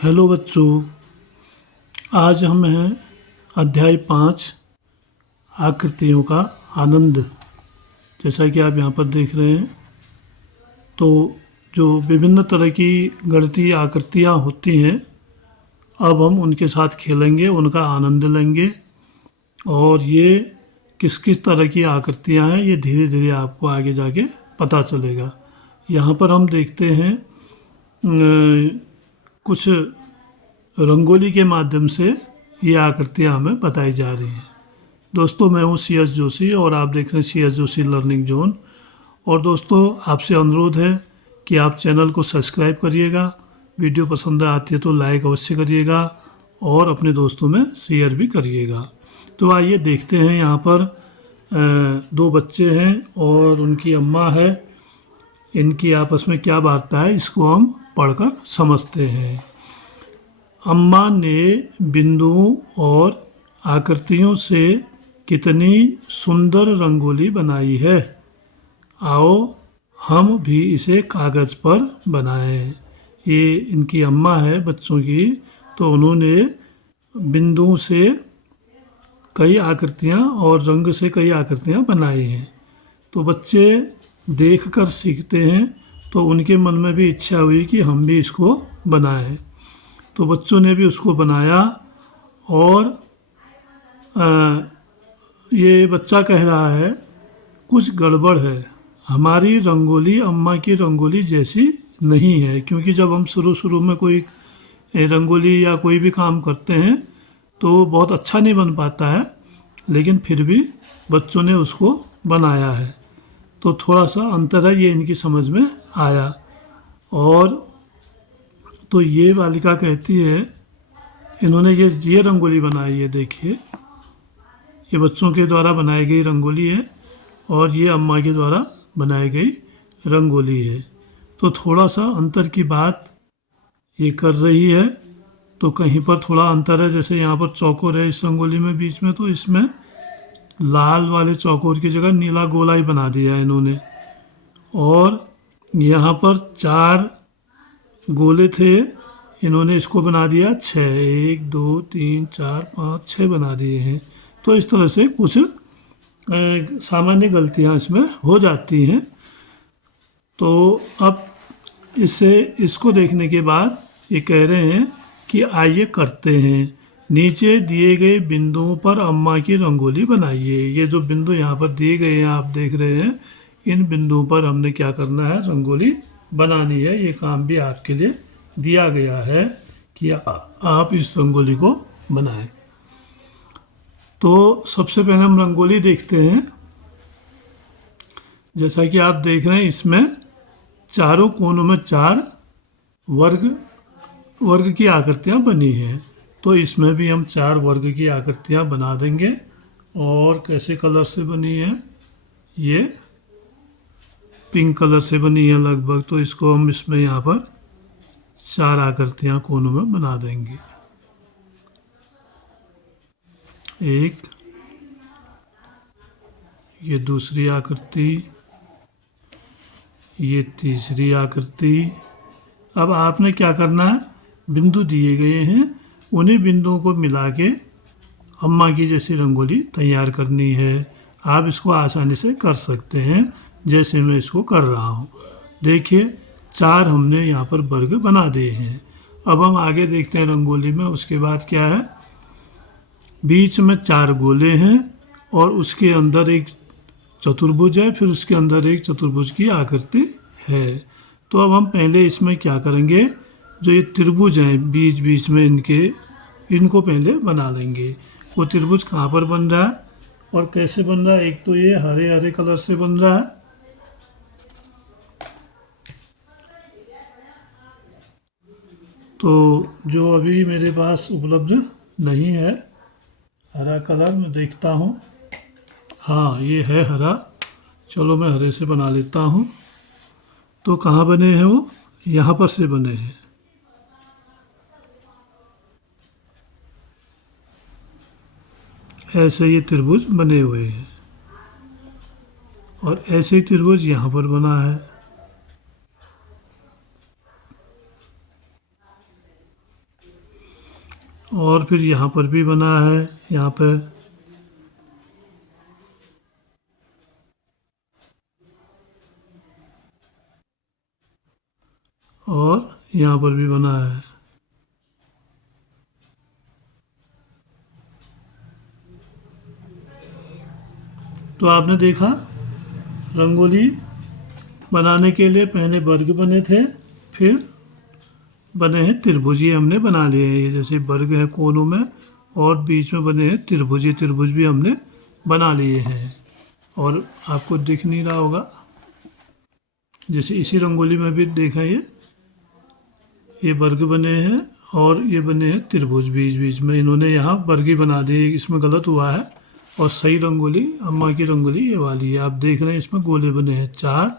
Hello बच्चों, आज हम हैं अध्याय 5 आकृतियों का आनंद। जैसा कि आप यहाँ पर देख रहे हैं, तो जो विभिन्न तरह की गणितीय आकृतियाँ होती हैं, अब हम उनके साथ खेलेंगे, उनका आनंद लेंगे। और ये किस किस तरह की आकृतियाँ हैं, ये धीरे धीरे आपको आगे जाके पता चलेगा। यहाँ पर हम देखते हैं कुछ रंगोली के माध्यम से ये आकृतियाँ हमें बताई जा रही हैं। दोस्तों, मैं हूँ सी एस जोशी और आप देख रहे हैं C S Joshi learning zone. और दोस्तों, आपसे अनुरोध है कि आप चैनल को सब्सक्राइब करिएगा, वीडियो पसंद आती है तो लाइक अवश्य करिएगा और अपने दोस्तों में शेयर भी करिएगा। तो आइए देखते हैं, यहाँ पर दो बच्चे हैं और उनकी अम्मा है। इनकी आपस में क्या वार्ता है, इसको हम पढ़कर समझते हैं। अम्मा ने बिंदुओं और आकृतियों से कितनी सुंदर रंगोली बनाई है। आओ हम भी इसे कागज़ पर बनाएं। ये इनकी अम्मा है बच्चों की, तो उन्होंने बिंदुओं से कई आकृतियाँ और रंग से कई आकृतियाँ बनाई हैं। तो बच्चे देखकर सीखते हैं, तो उनके मन में भी इच्छा हुई कि हम भी इसको बनाएं। तो बच्चों ने भी उसको बनाया और ये बच्चा कह रहा है कुछ गड़बड़ है, हमारी रंगोली अम्मा की रंगोली जैसी नहीं है। क्योंकि जब हम शुरू शुरू में कोई रंगोली या कोई भी काम करते हैं तो बहुत अच्छा नहीं बन पाता है, लेकिन फिर भी बच्चों ने उसको बनाया है। तो थोड़ा सा अंतर है, ये इनकी समझ में आया। और तो ये बालिका कहती है, इन्होंने ये रंगोली बनाई है, देखिए ये बच्चों के द्वारा बनाई गई रंगोली है और ये अम्मा के द्वारा बनाई गई रंगोली है। तो थोड़ा सा अंतर की बात ये कर रही है। तो कहीं पर थोड़ा अंतर है, जैसे यहाँ पर चौकोर है इस रंगोली में बीच में, तो इसमें लाल वाले चौकोर की जगह नीला गोला ही बना दिया है इन्होंने। और यहाँ पर 4 गोले थे, इन्होंने इसको बना दिया 6, 1 2 3 4 5 6 बना दिए हैं। तो इस तरह से कुछ सामान्य गलतियाँ इसमें हो जाती हैं। तो अब इसको देखने के बाद ये कह रहे हैं कि आइए करते हैं, नीचे दिए गए बिंदुओं पर अम्मा की रंगोली बनाइए। ये जो बिंदु यहाँ पर दिए गए हैं, आप देख रहे हैं, इन बिंदुओं पर हमने क्या करना है, रंगोली बनानी है। ये काम भी आपके लिए दिया गया है कि आप इस रंगोली को बनाएं। तो सबसे पहले हम रंगोली देखते हैं। जैसा कि आप देख रहे हैं, इसमें चारों कोनों में 4 वर्ग की आकृतियाँ बनी हैं। तो इसमें भी हम 4 वर्ग की आकृतियाँ बना देंगे। और कैसे कलर से बनी है, ये पिंक कलर से बनी है लगभग। तो इसको हम इसमें यहाँ पर 4 आकृतियाँ कोनों में बना देंगे। एक, ये दूसरी आकृति, ये तीसरी आकृति। अब आपने क्या करना है, बिंदु दिए गए हैं, उन्हीं बिंदुओं को मिला के अम्मा की जैसी रंगोली तैयार करनी है। आप इसको आसानी से कर सकते हैं, जैसे मैं इसको कर रहा हूँ। देखिए 4 हमने यहाँ पर वर्ग बना दिए हैं। अब हम आगे देखते हैं रंगोली में। उसके बाद क्या है, बीच में 4 गोले हैं और उसके अंदर एक चतुर्भुज है, फिर उसके अंदर एक चतुर्भुज की आकृति है। तो अब हम पहले इसमें क्या करेंगे, जो ये त्रिभुज हैं बीच बीच में इनको पहले बना लेंगे। वो त्रिभुज कहाँ पर बन रहा है और कैसे बन रहा है, एक तो ये हरे हरे कलर से बन रहा है। तो जो अभी मेरे पास उपलब्ध नहीं है हरा कलर, मैं देखता हूँ। हाँ, ये है हरा, चलो मैं हरे से बना लेता हूँ। तो कहाँ बने हैं वो, यहाँ पर से बने हैं। ऐसे ये त्रिभुज बने हुए हैं और ऐसे ही त्रिभुज यहाँ पर बना है। और फिर यहाँ पर भी बना है, यहाँ पे, और यहाँ पर भी बना है। तो आपने देखा, रंगोली बनाने के लिए पहले वर्ग बने थे, फिर बने हैं त्रिभुज। ये हमने बना लिए हैं, ये जैसे वर्ग है कोनों में, और बीच में बने हैं त्रिभुज। ये त्रिभुज भी हमने बना लिए हैं। और आपको दिख नहीं रहा होगा, जैसे इसी रंगोली में भी देखा, ये वर्ग बने हैं और ये बने हैं त्रिभुज। बीच बीच में इन्होंने यहाँ वर्ग ही बना दिए, इसमें गलत हुआ है। और सही रंगोली, अम्मा की रंगोली ये वाली है। आप देख रहे हैं इसमें गोले बने हैं 4,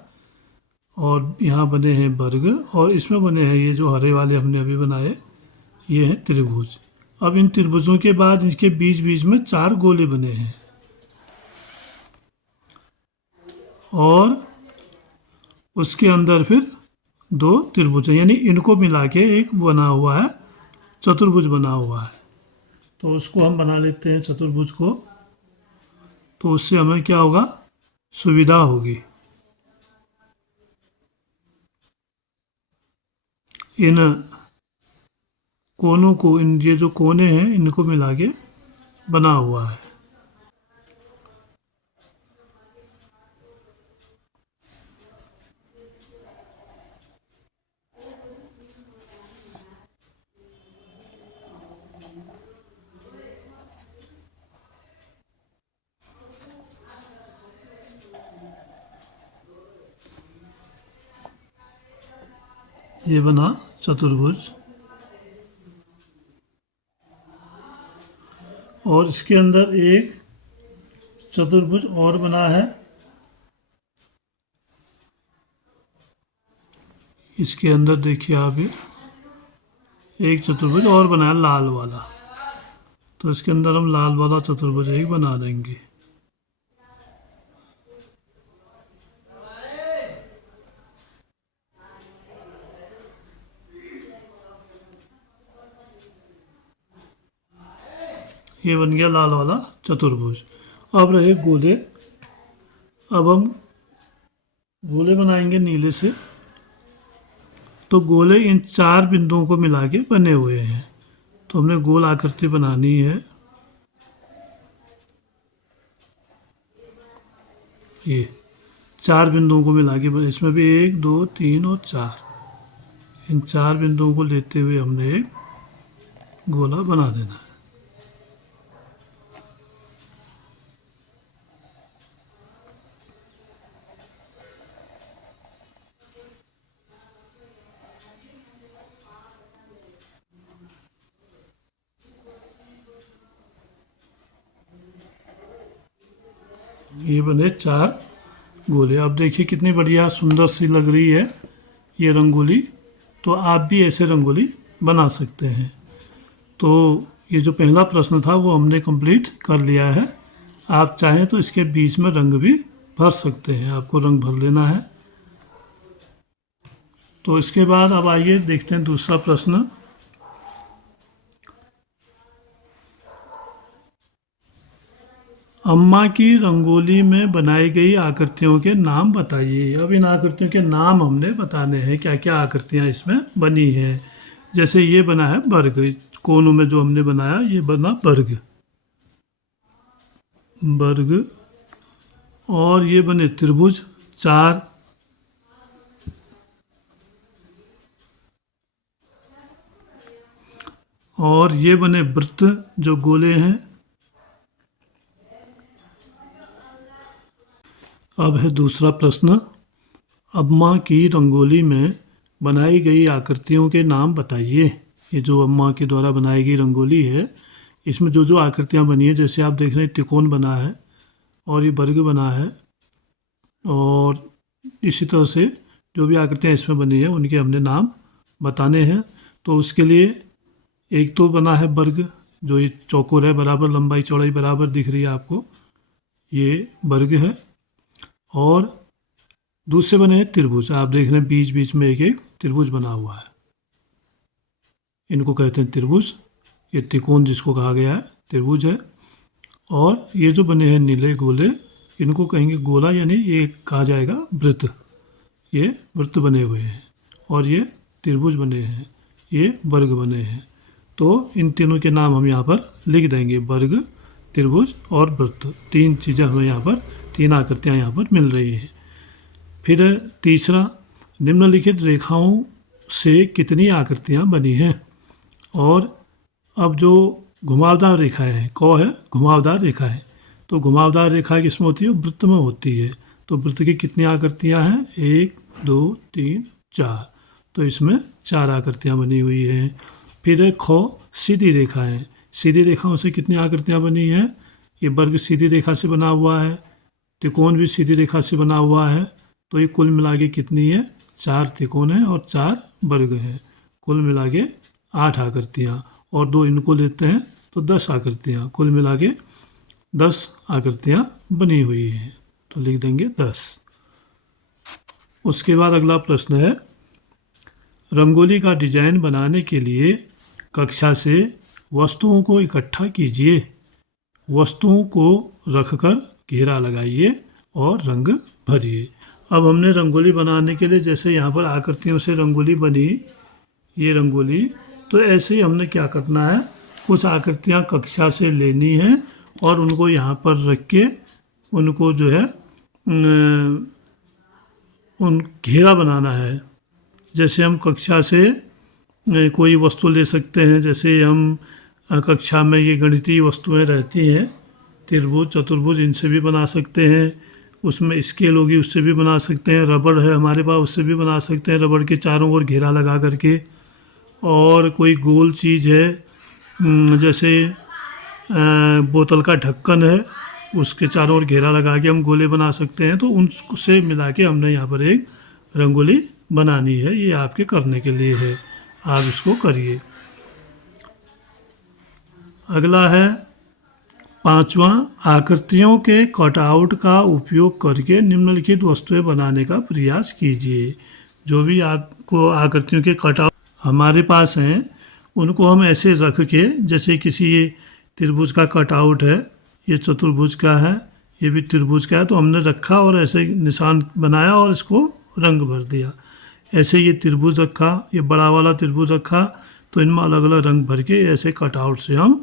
और यहाँ बने हैं वर्ग, और इसमें बने हैं ये जो हरे वाले हमने अभी बनाए, ये हैं त्रिभुज। अब इन त्रिभुजों के बाद इसके बीच बीच में 4 गोले बने हैं, और उसके अंदर फिर 2 त्रिभुज हैं, यानी इनको मिला के एक बना हुआ है, चतुर्भुज बना हुआ है। तो उसको हम बना लेते हैं चतुर्भुज को। तो उससे हमें क्या होगा, सुविधा होगी। इन कोनों को, इन ये जो कोने हैं इनको मिला के बना हुआ है। ये बना चतुर्भुज, और इसके अंदर एक चतुर्भुज और बना है। इसके अंदर देखिए आप, एक चतुर्भुज और बना है लाल वाला। तो इसके अंदर हम लाल वाला चतुर्भुज एक बना देंगे। ये बन गया लाल वाला चतुर्भुज। अब रहे गोले। अब हम गोले बनाएंगे नीले से। तो गोले इन 4 बिंदुओं को मिला के बने हुए हैं। तो हमने गोल आकृति बनानी है। ये 4 बिंदुओं को मिला के, इसमें भी 1 2 3 और 4, इन 4 बिंदुओं को लेते हुए हमने एक गोला बना देना है। ये बने 4 गोले। अब देखिए कितनी बढ़िया सुंदर सी लग रही है ये रंगोली। तो आप भी ऐसे रंगोली बना सकते हैं। तो ये जो पहला प्रश्न था वो हमने कंप्लीट कर लिया है। आप चाहें तो इसके बीच में रंग भी भर सकते हैं, आपको रंग भर लेना है। तो इसके बाद अब आइए देखते हैं दूसरा प्रश्न। अम्मा की रंगोली में बनाई गई आकृतियों के नाम बताइए। अब इन आकृतियों के नाम हमने बताने हैं, क्या क्या आकृतियाँ इसमें बनी हैं। जैसे ये बना है वर्ग, कोनों में जो हमने बनाया ये बना वर्ग, वर्ग। और ये बने त्रिभुज 4, और ये बने वृत्त जो गोले हैं। अब है दूसरा प्रश्न। अम्मा की रंगोली में बनाई गई आकृतियों के नाम बताइए। ये जो अम्मा के द्वारा बनाई गई रंगोली है, इसमें जो जो आकृतियाँ बनी है, जैसे आप देख रहे हैं त्रिकोण बना है, और ये वर्ग बना है, और इसी तरह से जो भी आकृतियाँ इसमें बनी है उनके हमने नाम बताने हैं। तो उसके लिए एक तो बना है वर्ग, जो ये चौकोर है, बराबर लंबाई चौड़ाई बराबर दिख रही है आपको, ये वर्ग है। और दूसरे बने हैं त्रिभुज, आप देख रहे हैं बीच बीच में एक एक त्रिभुज बना हुआ है, इनको कहते हैं त्रिभुज। ये त्रिकोण जिसको कहा गया है त्रिभुज है। और ये जो बने हैं नीले गोले, इनको कहेंगे गोला, यानी ये कहा जाएगा वृत्त। ये वृत्त बने हुए हैं और ये त्रिभुज बने हैं, ये वर्ग बने हैं। तो इन तीनों के नाम हम यहाँ पर लिख देंगे, वर्ग, त्रिभुज और वृत्त। तीन चीज़ें हमें यहाँ पर, तीन आकृतियाँ यहाँ पर मिल रही हैं। फिर तीसरा, निम्नलिखित रेखाओं से कितनी आकृतियाँ बनी हैं। और अब जो घुमावदार रेखाएं हैं, कौ है घुमावदार रेखा है, तो घुमावदार रेखा किसमें होती है, वृत्त में होती है। तो वृत्त की कितनी आकृतियाँ हैं, 1 2 3 4, तो इसमें 4 आकृतियाँ बनी हुई हैं। फिर खो सीधी रेखा है, सीधी रेखाओं से कितनी आकृतियाँ बनी हैं, ये वर्ग सीधी रेखा से बना हुआ है, त्रिकोण भी सीधी रेखा से बना हुआ है। तो ये कुल मिला के कितनी है, 4 त्रिकोण है और 4 वर्ग है, कुल मिला के 8 आकृतियाँ। और 2 इनको लेते हैं तो 10 आकृतियाँ, कुल मिला के 10 आकृतियाँ बनी हुई हैं। तो लिख देंगे 10। उसके बाद अगला प्रश्न है, रंगोली का डिजाइन बनाने के लिए कक्षा से वस्तुओं को इकट्ठा कीजिए, वस्तुओं को रखकर घेरा लगाइए और रंग भरिए। अब हमने रंगोली बनाने के लिए, जैसे यहाँ पर आकृतियों से रंगोली बनी, ये रंगोली, तो ऐसे ही हमने क्या करना है, कुछ आकृतियाँ कक्षा से लेनी है और उनको यहाँ पर रख के उनको जो है उन घेरा बनाना है। जैसे हम कक्षा से कोई वस्तु ले सकते हैं, जैसे हम कक्षा में ये गणितीय वस्तुएं रहती हैं, त्रिभुज चतुर्भुज, इनसे भी बना सकते हैं। उसमें स्केल होगी, उससे भी बना सकते हैं। रबड़ है हमारे पास, उससे भी बना सकते हैं, रबड़ के चारों ओर घेरा लगा करके। और कोई गोल चीज़ है, जैसे बोतल का ढक्कन है, उसके चारों ओर घेरा लगा के हम गोले बना सकते हैं। तो उनसे मिला के हमने यहाँ पर एक रंगोली बनानी है, ये आपके करने के लिए है, आप इसको करिए। अगला है 5वां, आकृतियों के कटआउट का उपयोग करके निम्नलिखित वस्तुएं बनाने का प्रयास कीजिए। जो भी आपको आकृतियों के कटआउट हमारे पास हैं, उनको हम ऐसे रख के, जैसे किसी ये त्रिभुज का कटआउट है, ये चतुर्भुज का है, ये भी त्रिभुज का है, तो हमने रखा और ऐसे निशान बनाया और इसको रंग भर दिया। ऐसे ये त्रिभुज रखा, ये बड़ा वाला त्रिभुज रखा, तो इनमें अलग अलग रंग भर के ऐसे कटआउट से हम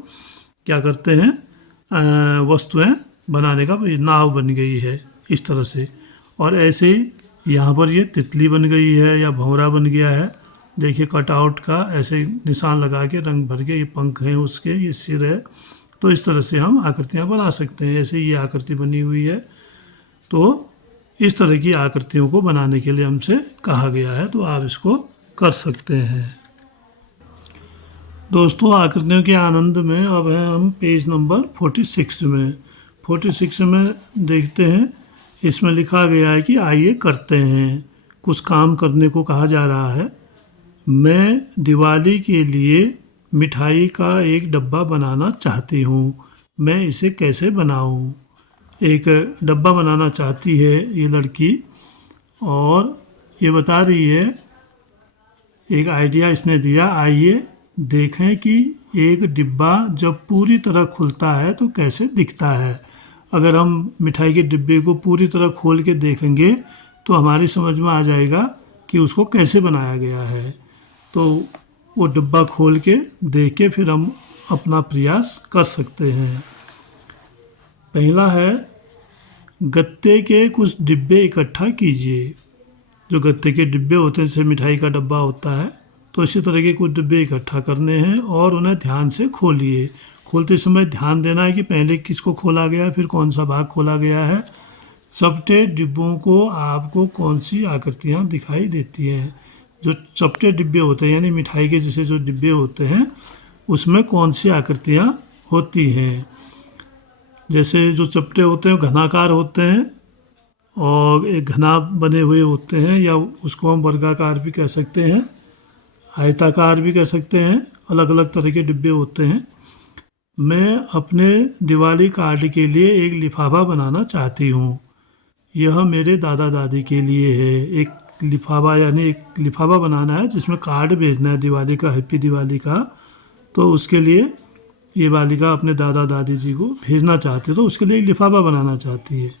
क्या करते हैं, वस्तुएं बनाने का, नाव बन गई है इस तरह से। और ऐसे यहाँ पर ये तितली बन गई है या भंवरा बन गया है, देखिए कटआउट का ऐसे निशान लगा के रंग भर के, ये पंख हैं उसके, ये सिर है। तो इस तरह से हम आकृतियाँ बना सकते हैं। ऐसे ये आकृति बनी हुई है, तो इस तरह की आकृतियों को बनाने के लिए हमसे कहा गया है, तो आप इसको कर सकते हैं। दोस्तों, आकृतियों के आनंद में अब है हम पेज नंबर 46 में। 46 में देखते हैं, इसमें लिखा गया है कि आइए करते हैं। कुछ काम करने को कहा जा रहा है। मैं दिवाली के लिए मिठाई का एक डब्बा बनाना चाहती हूँ, मैं इसे कैसे बनाऊँ। एक डब्बा बनाना चाहती है ये लड़की, और ये बता रही है, एक आइडिया इसने दिया। आइए देखें कि एक डिब्बा जब पूरी तरह खुलता है तो कैसे दिखता है। अगर हम मिठाई के डिब्बे को पूरी तरह खोल के देखेंगे तो हमारी समझ में आ जाएगा कि उसको कैसे बनाया गया है। तो वो डिब्बा खोल के देख के फिर हम अपना प्रयास कर सकते हैं। पहला है, गत्ते के कुछ डिब्बे इकट्ठा कीजिए। जो गत्ते के डिब्बे होते हैं, जैसे मिठाई का डब्बा होता है, तो इसी तरह के कुछ डिब्बे इकट्ठा करने हैं और उन्हें ध्यान से खोलिए। खोलते समय ध्यान देना है कि पहले किसको खोला गया है, फिर कौन सा भाग खोला गया है। चपटे डिब्बों को आपको कौन सी आकृतियाँ दिखाई देती हैं। जो चपटे डिब्बे होते हैं, यानी मिठाई के जैसे जो डिब्बे होते हैं, उसमें कौन सी आकृतियाँ होती हैं। जैसे जो चपटे होते हैं घनाकार होते हैं और एक घना बने हुए होते हैं, या उसको हम वर्गाकार भी कह सकते हैं, आयताकार भी कह सकते हैं। अलग अलग तरह के डिब्बे होते हैं। मैं अपने दिवाली कार्ड के लिए एक लिफाफा बनाना चाहती हूँ। यह मेरे दादा दादी के लिए है। एक लिफाफा, यानी एक लिफाफा बनाना है जिसमें कार्ड भेजना है दिवाली का, हैप्पी दिवाली का, तो उसके लिए ये बालिका अपने दादा दादी जी को भेजना चाहती है, तो उसके लिए एक लिफाफा बनाना चाहती है।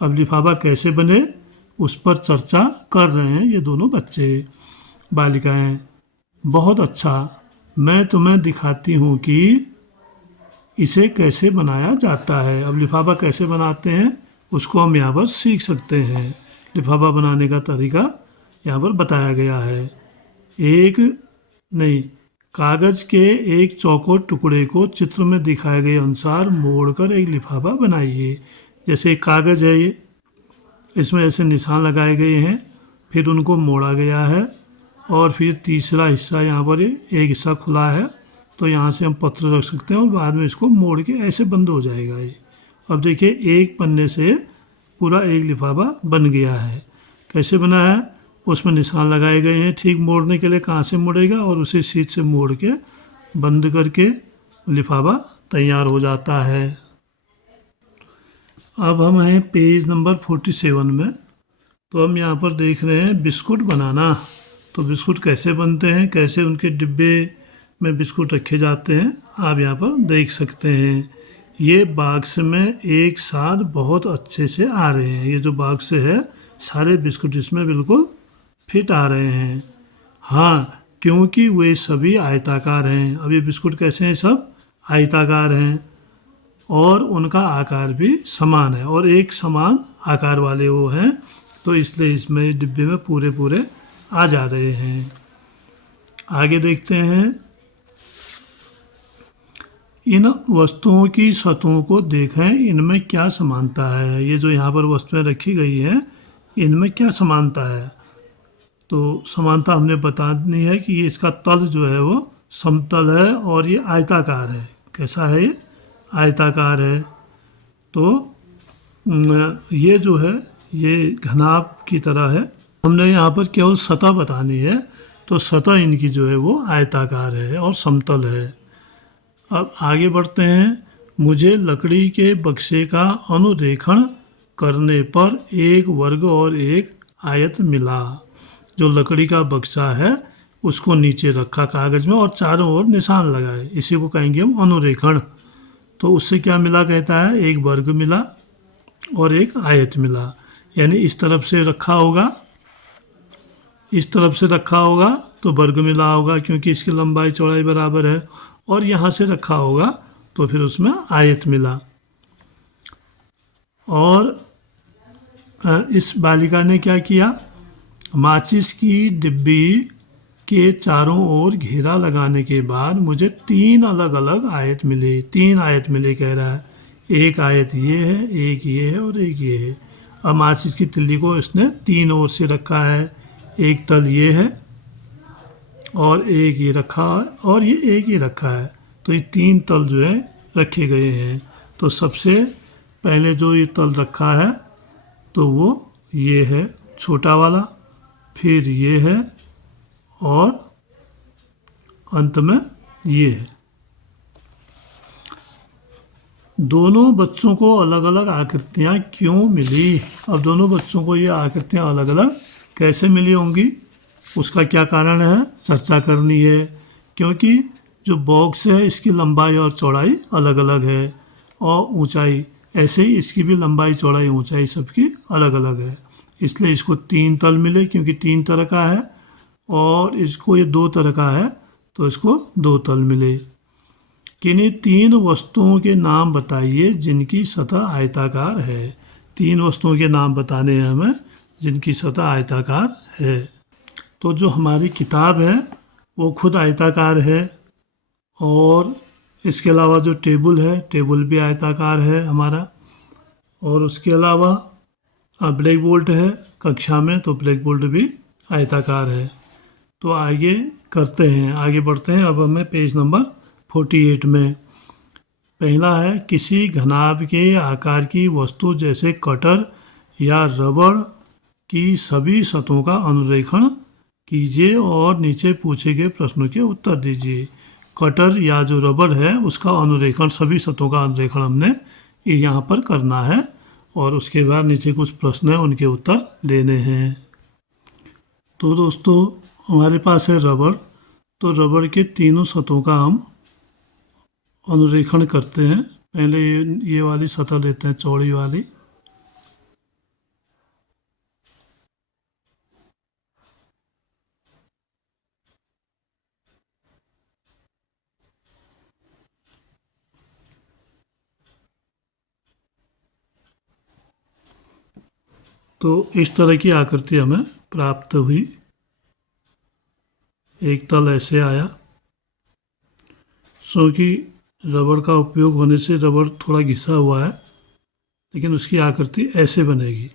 अब लिफाफा कैसे बने उस पर चर्चा कर रहे हैं ये दोनों बच्चे बालिकाएं। बहुत अच्छा, मैं तुम्हें दिखाती हूँ कि इसे कैसे बनाया जाता है। अब लिफाफा कैसे बनाते हैं उसको हम यहाँ पर सीख सकते हैं। लिफाफा बनाने का तरीका यहाँ पर बताया गया है। एक नहीं, कागज़ के एक चौकोर टुकड़े को चित्र में दिखाए गए अनुसार मोड़कर एक लिफाफा बनाइए। जैसे एक कागज़ है ये, इसमें ऐसे निशान लगाए गए हैं, फिर उनको मोड़ा गया है और फिर तीसरा हिस्सा यहाँ पर एक हिस्सा खुला है, तो यहाँ से हम पत्र रख सकते हैं और बाद में इसको मोड़ के ऐसे बंद हो जाएगा ये। अब देखिए एक पन्ने से पूरा एक लिफाफा बन गया है। कैसे बना है, उसमें निशान लगाए गए हैं ठीक मोड़ने के लिए कहाँ से मुड़ेगा, और उसे सीध से मोड़ के बंद करके लिफाफा तैयार हो जाता है। अब हम हैं पेज नंबर 47 में। तो हम यहाँ पर देख रहे हैं बिस्कुट बनाना। तो बिस्कुट कैसे बनते हैं, कैसे उनके डिब्बे में बिस्कुट रखे जाते हैं, आप यहाँ पर देख सकते हैं। ये बॉक्स में एक साथ बहुत अच्छे से आ रहे हैं। ये जो बॉक्स है सारे बिस्कुट इसमें बिल्कुल फिट आ रहे हैं। हाँ, क्योंकि वे सभी आयताकार हैं। अब ये बिस्कुट कैसे हैं, सब आयताकार हैं और उनका आकार भी समान है और एक समान आकार वाले वो हैं, तो इसलिए इसमें डिब्बे में पूरे पूरे आ जा रहे हैं। आगे देखते हैं। इन वस्तुओं की सतहों को देखें, इनमें क्या समानता है। ये जो यहाँ पर वस्तुएं रखी गई हैं इनमें क्या समानता है। तो समानता हमने बतानी है कि ये इसका तल जो है वो समतल है और ये आयताकार है। कैसा है ये, आयताकार है। तो ये जो है ये घनाभ की तरह है। हमने यहाँ पर केवल सतह बतानी है, तो सतह इनकी जो है वो आयताकार है और समतल है। अब आगे बढ़ते हैं। मुझे लकड़ी के बक्से का अनुरेखण करने पर एक वर्ग और एक आयत मिला। जो लकड़ी का बक्सा है उसको नीचे रखा कागज़ में और चारों ओर निशान लगाए, इसी को कहेंगे हम अनुरेखण। तो उससे क्या मिला, कहता है एक वर्ग मिला और एक आयत मिला। यानी इस तरफ से रखा होगा, इस तरफ से रखा होगा तो वर्ग मिला होगा क्योंकि इसकी लंबाई चौड़ाई बराबर है, और यहाँ से रखा होगा तो फिर उसमें आयत मिला। और इस बालिका ने क्या किया, माचिस की डिब्बी के चारों ओर घेरा लगाने के बाद मुझे 3 अलग अलग आयत मिले। 3 आयत मिले कह रहा है। एक आयत ये है, एक ये है और एक ये है। अब माचिस की तिल्ली को इसने 3 ओर से रखा है। एक तल ये है और एक ये रखा है और ये एक ही रखा है। तो ये 3 तल जो है रखे गए हैं। तो सबसे पहले जो ये तल रखा है तो वो ये है छोटा वाला, फिर ये है और अंत में ये है। दोनों बच्चों को अलग अलग आकृतियाँ क्यों मिली। अब दोनों बच्चों को ये आकृतियाँ अलग अलग कैसे मिली होंगी, उसका क्या कारण है, चर्चा करनी है। क्योंकि जो बॉक्स है इसकी लंबाई और चौड़ाई अलग अलग है और ऊंचाई, ऐसे ही इसकी भी लंबाई चौड़ाई ऊंचाई सबकी अलग अलग है। इसलिए इसको 3 तल मिले क्योंकि 3 तरह का है, और इसको ये 2 तरह का है तो इसको 2 तल मिले। किन्हीं 3 वस्तुओं के नाम बताइए जिनकी सतह आयताकार है। 3 वस्तुओं के नाम बताने हैं हमें जिनकी सतह आयताकार है। तो जो हमारी किताब है वो खुद आयताकार है, और इसके अलावा जो टेबल है टेबल भी आयताकार है हमारा, और उसके अलावा ब्लैक बोर्ड है कक्षा में तो ब्लैक बोर्ड भी आयताकार है। तो आगे करते हैं, आगे बढ़ते हैं। अब हमें पेज नंबर 48 में पहला है, किसी घनाभ के आकार की वस्तु जैसे कटर या रबड़ की सभी सतहों का अनुरेखण कीजिए और नीचे पूछे गए प्रश्नों के उत्तर दीजिए। कटर या जो रबड़ है उसका अनुरेखण, सभी सतहों का अनुरेखण हमने यहाँ पर करना है, और उसके बाद नीचे कुछ प्रश्न हैं उनके उत्तर देने हैं। तो दोस्तों हमारे पास है रबड़, तो रबड़ के तीनों सतहों का हम अनुरेखण करते हैं। पहले ये वाली सतह लेते हैं, चौड़ी वाली। तो इस तरह की आकृति हमें प्राप्त हुई। एक तल ऐसे आया। क्योंकि रबड़ का उपयोग होने से रबड़ थोड़ा घिसा हुआ है, लेकिन उसकी आकृति ऐसे बनेगी।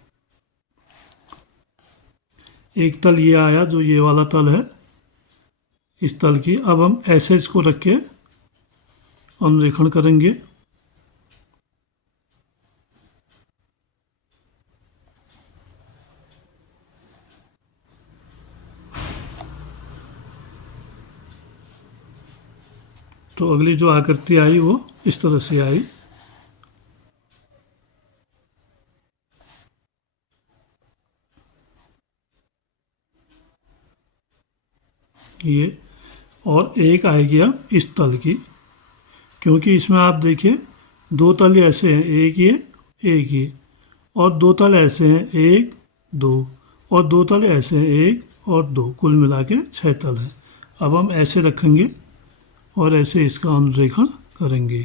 एक तल ये आया, जो ये वाला तल है, इस तल की। अब हम ऐसे इसको रख के अनुरेखण करेंगे। तो अगली जो आकृति आई वो इस तरह से आई। ये और एक आएगी अब इस तल की, क्योंकि इसमें आप देखिए दो तल ऐसे हैं, एक ये, और दो तल ऐसे हैं, एक दो, और दो तल ऐसे हैं, एक और दो, कुल मिला के 6 तल हैं। अब हम ऐसे रखेंगे और ऐसे इसका अनुरेखण करेंगे।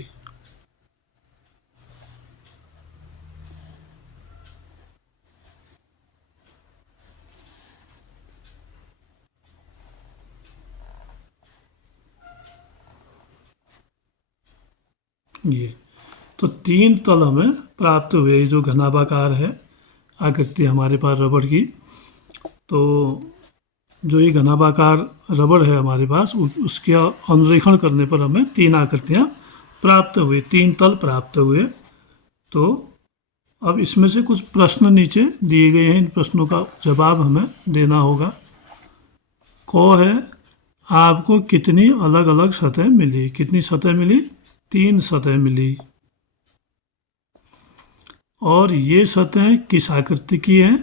ये तो 3 तल हमें प्राप्त हुए, जो घनाभाकार है आकृति हमारे पास रबड़ की। तो जो ये घनाभाकार रबड़ है हमारे पास, उसके अनुरेखण करने पर हमें 3 आकृतियाँ प्राप्त हुई, 3 तल प्राप्त हुए। तो अब इसमें से कुछ प्रश्न नीचे दिए गए हैं, इन प्रश्नों का जवाब हमें देना होगा। क है, आपको कितनी अलग अलग सतह मिली? कितनी सतह मिली? 3 सतह मिली। और ये सतह किस आकृति की हैं?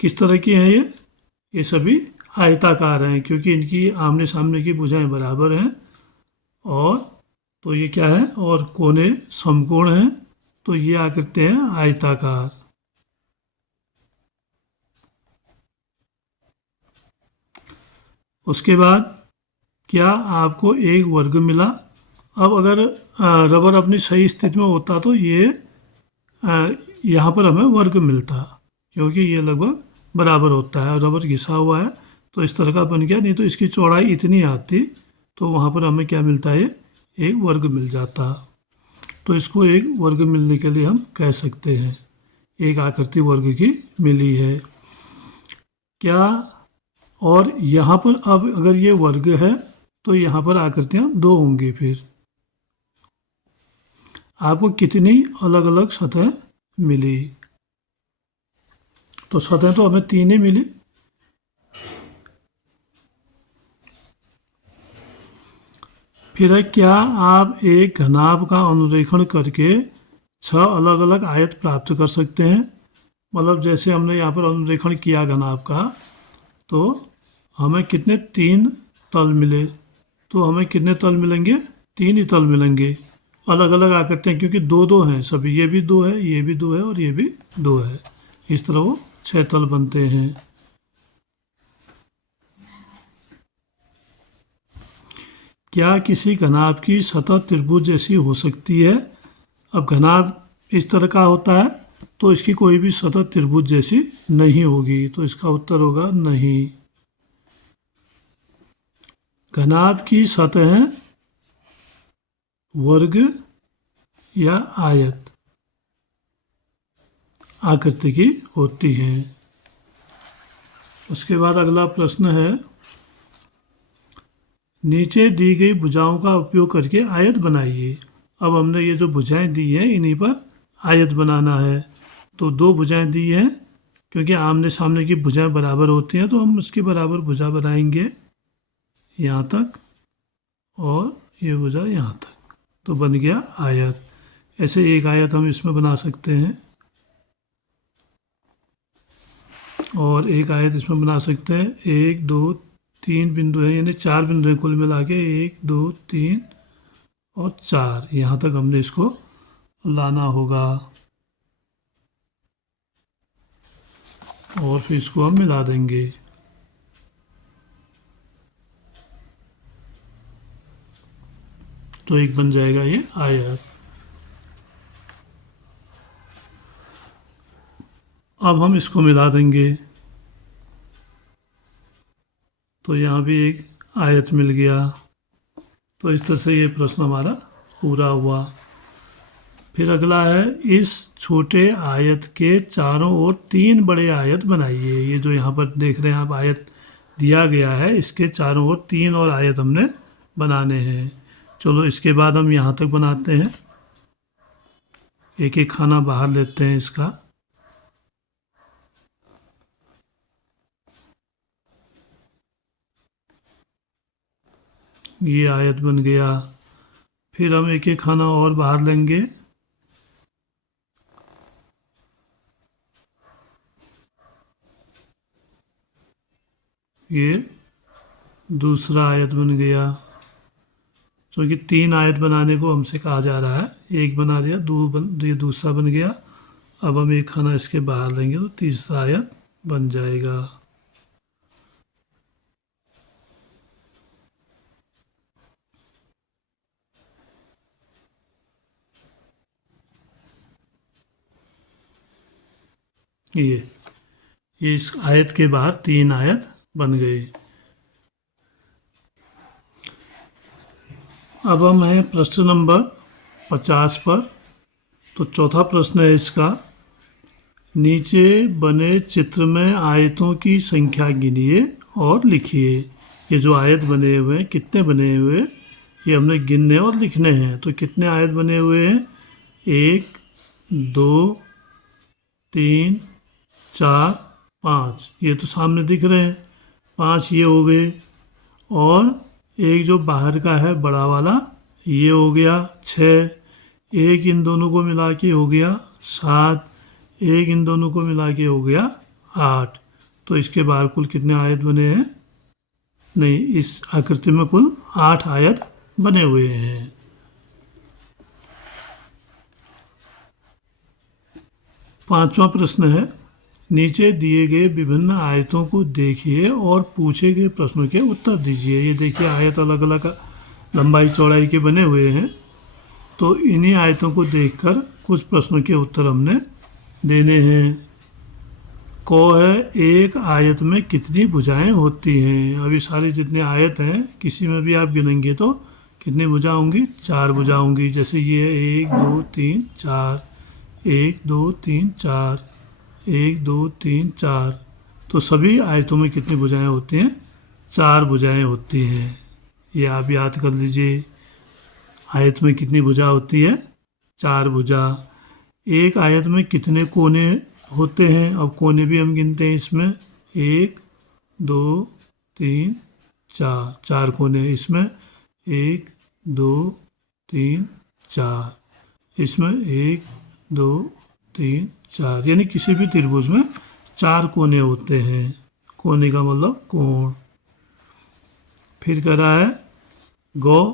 किस तरह की हैं ये सभी आयताकार हैं, क्योंकि इनकी आमने सामने की भुजाएं बराबर हैं। और तो ये क्या है? और कोने समकोण हैं, तो ये आकृति हैं आयताकार। उसके बाद क्या आपको एक वर्ग मिला? अब अगर रबर अपनी सही स्थिति में होता तो ये यहाँ पर हमें वर्ग मिलता, क्योंकि ये लगभग बराबर होता है। रबर घिसा हुआ है तो इस तरह का बन गया, नहीं तो इसकी चौड़ाई इतनी आती तो वहाँ पर हमें क्या मिलता है? एक वर्ग मिल जाता। तो इसको एक वर्ग मिलने के लिए हम कह सकते हैं एक आकृति वर्ग की मिली है। क्या, और यहाँ पर अब अगर ये वर्ग है तो यहाँ पर आकृतियाँ 2 होंगी। फिर आपको कितनी अलग अलग सतह मिली? तो सतह तो हमें 3 ही मिली। फिर है, क्या आप एक घनाभ का अनुरेखण करके 6 अलग अलग आयत प्राप्त कर सकते हैं? मतलब जैसे हमने यहाँ पर अनुरेखण किया घनाभ का, तो हमें कितने 3 तल मिले। तो हमें कितने तल मिलेंगे? 3 ही तल मिलेंगे, अलग अलग आकृतियाँ, क्योंकि 2 हैं सभी। ये भी 2 है, ये भी 2 है, और ये भी 2 है। इस तरह वो 6 तल बनते हैं। क्या किसी घनाभ की सतह त्रिभुज जैसी हो सकती है? अब घनाभ इस तरह का होता है तो इसकी कोई भी सतह त्रिभुज जैसी नहीं होगी, तो इसका उत्तर होगा नहीं। घनाभ की सतह वर्ग या आयत आकृति की होती हैं। उसके बाद अगला प्रश्न है, नीचे दी गई भुजाओं का उपयोग करके आयत बनाइए। अब हमने ये जो भुजाएं दी हैं इन्हीं पर आयत बनाना है। तो 2 भुजाएं दी हैं, क्योंकि आमने सामने की भुजाएं बराबर होती हैं, तो हम उसके बराबर भुजा बनाएंगे यहाँ तक, और ये भुजा यहाँ तक, तो बन गया आयत। ऐसे एक आयत हम इसमें बना सकते हैं, और एक आयत इसमें बना सकते हैं। 1 2 3 बिंदु हैं, यानी 4 बिंदु हैं कुल मिला के, 1 2 3 और 4, यहाँ तक हमने इसको लाना होगा और फिर इसको हम मिला देंगे। तो एक बन जाएगा ये आयत। अब हम इसको मिला देंगे तो यहाँ भी एक आयत मिल गया। तो इस तरह से ये प्रश्न हमारा पूरा हुआ। फिर अगला है, इस छोटे आयत के चारों ओर 3 बड़े आयत बनाइए। ये जो यहाँ पर देख रहे हैं आप आयत दिया गया है, इसके चारों ओर 3 और आयत हमने बनाने हैं। चलो इसके बाद हम यहाँ तक बनाते हैं। एक एक खाना बाहर लेते हैं इसका। ये आयत बन गया। फिर हम एक एक खाना और बाहर लेंगे। ये दूसरा आयत बन गया। क्योंकि 3 आयत बनाने को हमसे कहा जा रहा है, एक बना दिया, ये दूसरा बन गया। अब हम एक खाना इसके बाहर लेंगे तो तीसरा आयत बन जाएगा। ये इस आयत के बाहर 3 आयत बन गए। अब हम हैं प्रश्न नंबर 50 पर। तो चौथा प्रश्न है इसका, नीचे बने चित्र में आयतों की संख्या गिनिए और लिखिए। ये जो आयत बने हुए हैं, कितने बने हुए हैं, ये हमने गिनने और लिखने हैं। तो कितने आयत बने हुए हैं? 1 2 3 4 5। ये तो सामने दिख रहे हैं, 5 ये हो गए। और एक जो बाहर का है बड़ा वाला, ये हो गया 6। एक इन दोनों को मिला के हो गया 7। एक इन दोनों को मिला के हो गया 8। तो इसके बाहर कुल कितने आयत बने हैं? नहीं, इस आकृति में कुल 8 आयत बने हुए हैं। पांचवा प्रश्न है, नीचे दिए गए विभिन्न आयतों को देखिए और पूछे गए प्रश्नों के उत्तर दीजिए। ये देखिए आयत अलग अलग लंबाई चौड़ाई के बने हुए हैं। तो इन्हीं आयतों को देखकर कुछ प्रश्नों के उत्तर हमने देने हैं। क है, एक आयत में कितनी भुजाएं होती हैं? अभी सारी जितने आयत हैं, किसी में भी आप गिनेंगे तो कितनी भुजा होंगी? 4 भुजा होंगी। जैसे ये 1 2 3 4, 1 2 3 4, 1 2 3 4। तो सभी आयतों में कितनी भुजाएं होती हैं? 4 भुजाएं होती हैं। ये आप याद कर लीजिए। आयत में कितनी भुजा होती है? 4 भुजा। एक आयत में कितने कोने होते हैं? अब कोने भी हम गिनते हैं इसमें। 1 2 3 4, 4 कोने इसमें। 1 2 3 4, इसमें 1 2 3 4। यानी किसी भी त्रिभुज में 4 कोने होते हैं। कोने का मतलब कोण। फिर कह रहा है, गौ,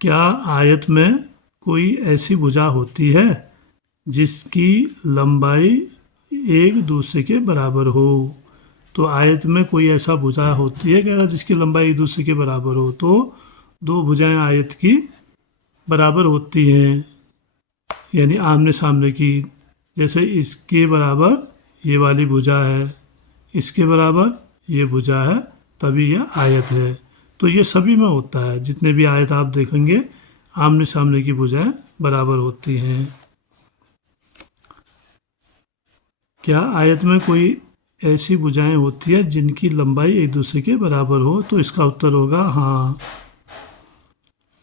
क्या आयत में कोई ऐसी भुजा होती है जिसकी लंबाई एक दूसरे के बराबर हो? तो आयत में कोई ऐसा भुजा होती है, कह रहा जिसकी लंबाई एक दूसरे के बराबर हो। तो 2 भुजाएं आयत की बराबर होती हैं, यानी आमने सामने की। जैसे इसके बराबर ये वाली भुजा है, इसके बराबर ये भुजा है, तभी यह आयत है। तो ये सभी में होता है। जितने भी आयत आप देखेंगे, आमने सामने की भुजाएं बराबर होती हैं। क्या आयत में कोई ऐसी भुजाएं होती है जिनकी लंबाई एक दूसरे के बराबर हो? तो इसका उत्तर होगा हाँ।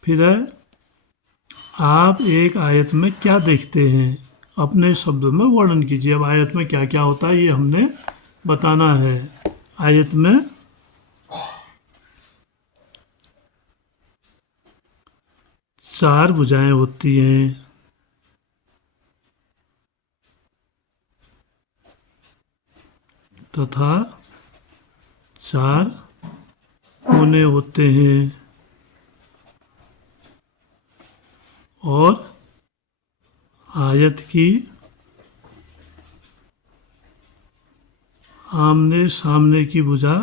फिर है, आप एक आयत में क्या देखते हैं? अपने शब्दों में वर्णन कीजिए। अब आयत में क्या क्या होता है ये हमने बताना है। आयत में 4 भुजाएं होती हैं। तथा 4 कोने होते हैं। और आयत की आमने सामने की भुजा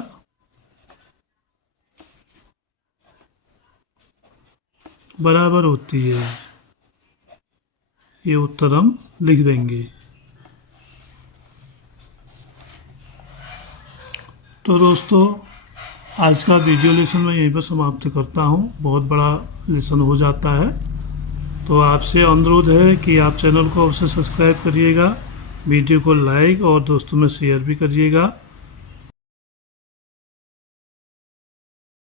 बराबर होती है। ये उत्तर हम लिख देंगे। तो दोस्तों, आज का वीडियो लेसन मैं यहीं पर समाप्त करता हूँ। बहुत बड़ा लेसन हो जाता है, तो आपसे अनुरोध है कि आप चैनल को अवश्य सब्सक्राइब करिएगा, वीडियो को लाइक और दोस्तों में शेयर भी करिएगा।